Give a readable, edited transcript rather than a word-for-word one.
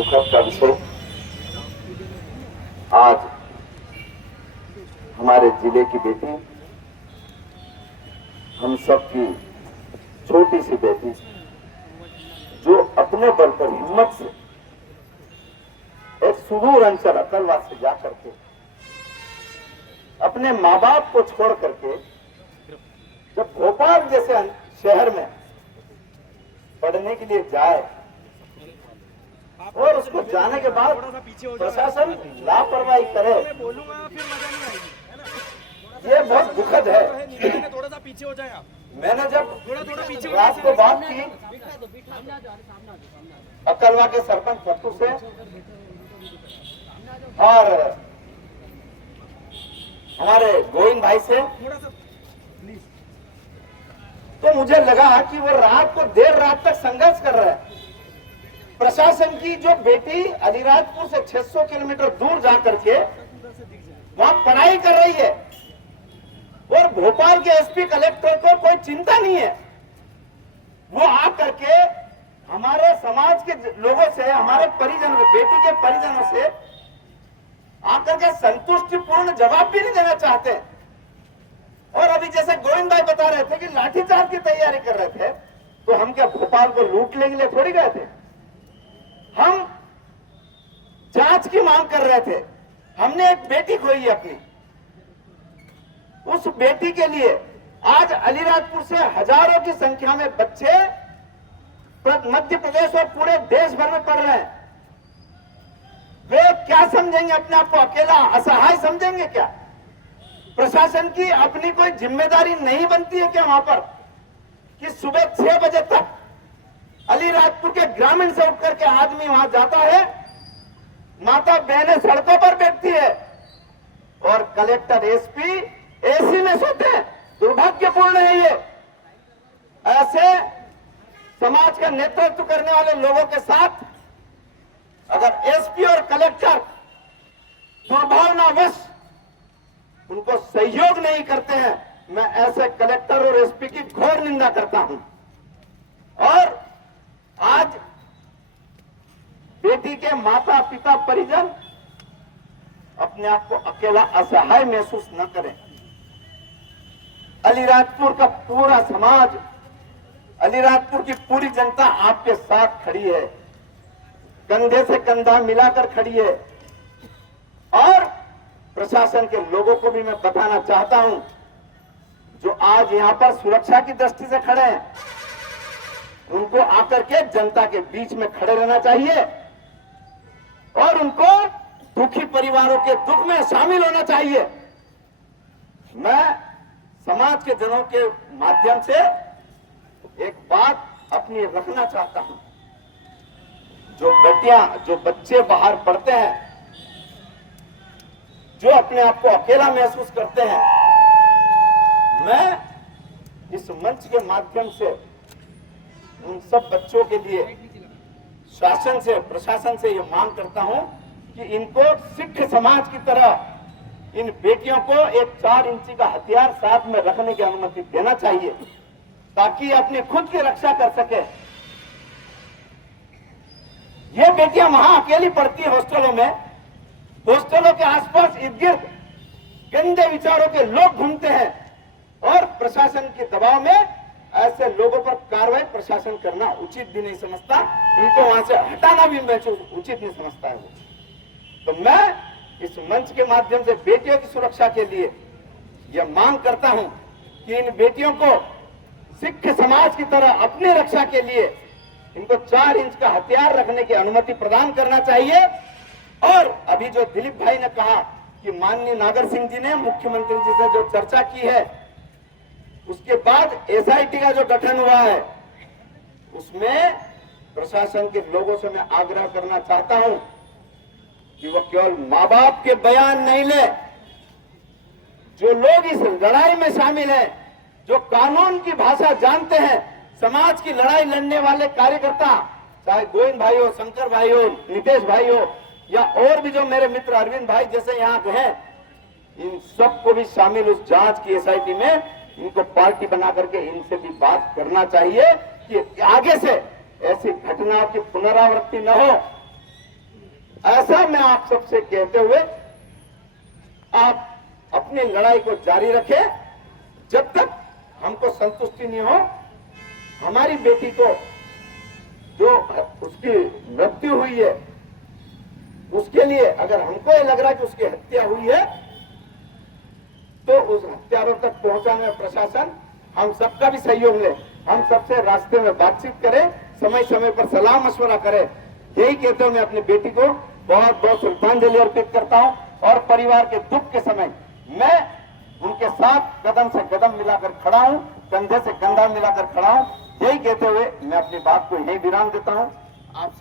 दुखद का विषय आज हमारे जिले की बेटी, हम सब की छोटी सी बेटी, जो अपने बल पर हिम्मत से एक सुदूर अंचल अकलवा से जा करके अपने माँ बाप को छोड़ करके जब भोपाल जैसे शहर में पढ़ने के लिए जाए और उसको जाने के बाद प्रशासन लापरवाही करे, ये बहुत दुखद है। थोड़ा सा पीछे हो जाए आप। मैंने जब थोड़ा पीछे रात को बात की अकलवा के सरपंच फट्टू से और हमारे गोविंद भाई से, तो मुझे लगा कि वो रात को देर रात तक संघर्ष कर रहे हैं। प्रशासन की जो बेटी अलीराजपुर से 600 किलोमीटर दूर जाकर के वहां पढ़ाई कर रही है और भोपाल के एसपी कलेक्टर को कोई चिंता नहीं है, वो आकर के हमारे समाज के लोगों से, हमारे परिजनों, बेटी के परिजनों से आकर के संतुष्टिपूर्ण जवाब भी नहीं देना चाहते। और अभी जैसे गोविंद भाई बता रहे थे कि लाठीचार्ज की तैयारी कर रहे थे, तो हम क्या भोपाल को लूटने के लिए थोड़ी गए थे? हम जांच की मांग कर रहे थे। हमने एक बेटी खोई है अपनी, उस बेटी के लिए आज अलीराजपुर से हजारों की संख्या में बच्चे मध्य प्रदेश और पूरे देश भर में पढ़ रहे हैं। वे क्या समझेंगे? अपने आप को अकेला असहाय समझेंगे क्या? प्रशासन की अपनी कोई जिम्मेदारी नहीं बनती है क्या वहां पर कि सुबह 6 बजे तक अलीराजपुर के ग्रामीण से उठकर के आदमी वहां जाता है, माता बहनें सड़कों पर बैठती है और कलेक्टर, एसपी एसी में सोते हैं। दुर्भाग्यपूर्ण है ये। ऐसे समाज का नेतृत्व करने वाले लोगों के साथ अगर एसपी और कलेक्टर दुर्भावनावश उनको सहयोग नहीं करते हैं, मैं ऐसे कलेक्टर और एसपी की घोर निंदा करता हूं। और आज बेटी के माता पिता परिजन अपने आप को अकेला असहाय महसूस न करें। अलीराजपुर का पूरा समाज, अलीराजपुर की पूरी जनता आपके साथ खड़ी है, कंधे से कंधा मिलाकर खड़ी है। और प्रशासन के लोगों को भी मैं बताना चाहता हूं, जो आज यहां पर सुरक्षा की दृष्टि से खड़े हैं, उनको आकर के जनता के बीच में खड़े रहना चाहिए और उनको दुखी परिवारों के दुख में शामिल होना चाहिए। मैं समाज के जनों के माध्यम से एक बात अपनी रखना चाहता हूं। जो बेटियां, जो बच्चे बाहर पढ़ते हैं, जो अपने आप को अकेला महसूस करते हैं, मैं इस मंच के माध्यम से उन सब बच्चों के लिए शासन से, प्रशासन से ये मांग करता हूं कि इनको सिख समाज की तरह इन बेटियों को एक 4 इंची का हथियार साथ में रखने की अनुमति देना चाहिए, ताकि अपनी खुद की रक्षा कर सके। ये बेटियां वहां अकेली पढ़ती है हॉस्टलों में, हॉस्टलों के आसपास इर्द गिर्द गंदे विचारों के लोग घूमते हैं और प्रशासन के दबाव में ऐसे लोगों पर कार्रवाई प्रशासन करना उचित भी नहीं समझता, इनको वहां से हटाना भी उचित नहीं समझता है वो। तो मैं इस मंच के माध्यम से बेटियों की सुरक्षा के लिए यह मांग करता हूं कि इन बेटियों को सिख समाज की तरह अपनी रक्षा के लिए इनको 4 इंच का हथियार रखने की अनुमति प्रदान करना चाहिए। और अभी जो दिलीप भाई ने कहा कि माननीय नागर सिंह जी ने मुख्यमंत्री जी से जो चर्चा की है, उसके बाद एसआईटी का जो गठन हुआ है, उसमें प्रशासन के लोगों से मैं आग्रह करना चाहता हूं कि वो केवल मां बाप के बयान नहीं ले। जो लोग इस लड़ाई में शामिल हैं, जो कानून की भाषा जानते हैं, समाज की लड़ाई लड़ने वाले कार्यकर्ता, चाहे गोविंद भाई हो, शंकर भाई हो, नितेश भाई हो, या और भी जो मेरे मित्र अरविंद भाई जैसे यहाँ हैं, इन सबको भी शामिल उस जांच की एसआईटी में, इनको पार्टी बना करके इनसे भी बात करना चाहिए कि आगे से ऐसी घटनाओं की पुनरावृत्ति न हो। ऐसा मैं आप सबसे कहते हुए आप अपनी लड़ाई को जारी रखें। जब तक हमको संतुष्टि नहीं हो, हमारी बेटी को जो उसकी मृत्यु हुई है उसके लिए अगर हमको ये लग रहा है कि उसकी हत्या हुई है, तो उस हत्यारों तक पहुंचाने में प्रशासन हम सबका भी सहयोग ले, हम सबसे रास्ते में बातचीत करें, समय समय पर सलाह मशवरा करें। यही कहते हुए मैं अपनी बेटी को बहुत बहुत श्रद्धांजलि अर्पित करता हूं और परिवार के दुख के समय मैं उनके साथ कदम से कदम मिलाकर खड़ा हूं, कंधे से कंधा मिलाकर खड़ा हूं। यही कहते हुए मैं अपनी बात को यही विराम देता हूं। आप